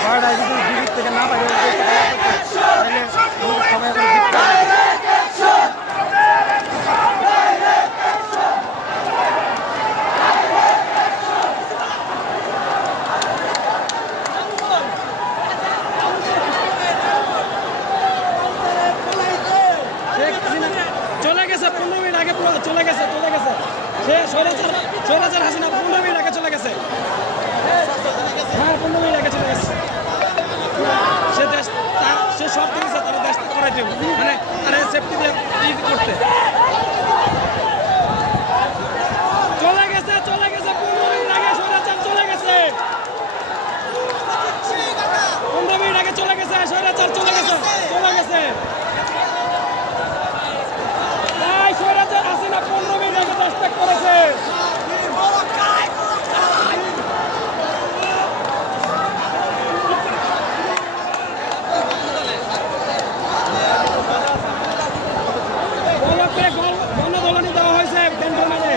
ছয়টায় যদি দিক থেকে না পাই তাহলে সবাই চলে গেছে 15 মিনিট আগে চলে গেছে সে স্বৈরাচার হাসিনা 15 মিনিট আগে চলে গেছে। হ্যাঁ 15 মিনিট আগে চলে গেছে। সে সব দিয়েছে তারা দেশ ত্যাগ করাইতে মানে আরে সেফটি দিয়ে করতে চলে গেছে 15 মিনিট আগে স্বৈরাচার চলে গেছে। 15 মিনিট আগে চলে গেছে স্বৈরাচার চলে গেছে। স্বৈরাচার হাসিনা 15 মিনিট আগে দেশ ত্যাগ করেছে। গণধোলানি দেওয়া হয়েছে ক্যান্টনমেন্টে।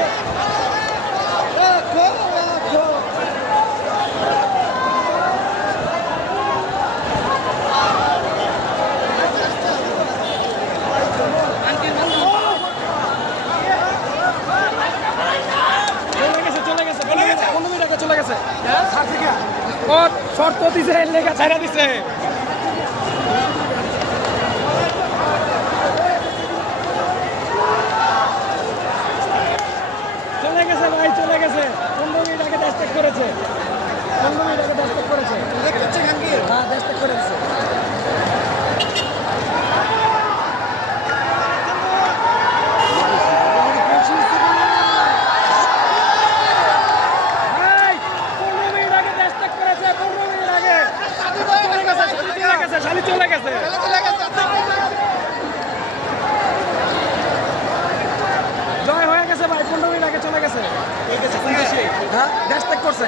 চলে গেছে শর্ত দিছে লেখা ছাড়া দিছে। চলে গেছে ভাই চলে গেছে 15 মিনিট আগে দেশ ত্যাগ করেছে। 15 মিনিট আগে দেশ ত্যাগ করেছে। হ্যাঁ দেশ ত্যাগ করেছে। চলে গেছে জয় হয়ে গেছে ভাই 15 মিনিট আগে চলে গেছে। হ্যাঁ দেশ ত্যাগ করছে।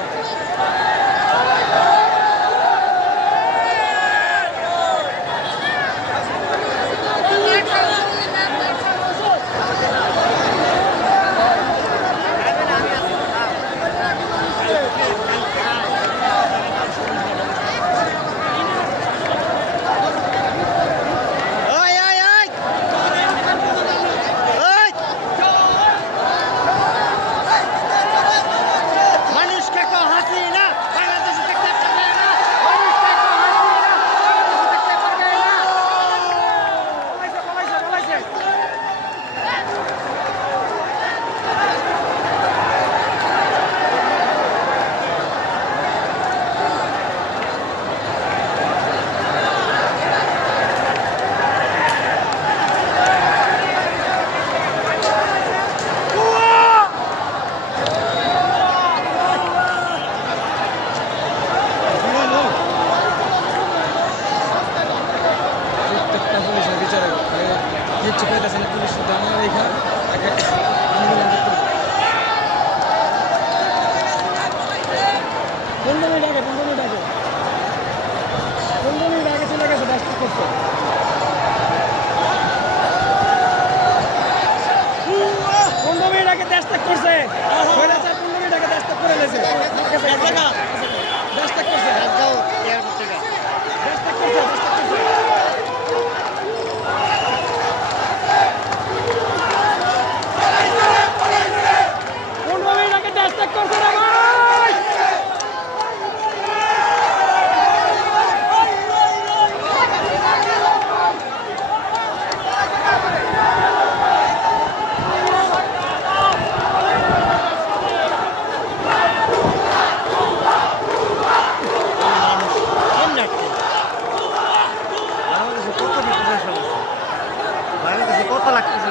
কত লাগতেছে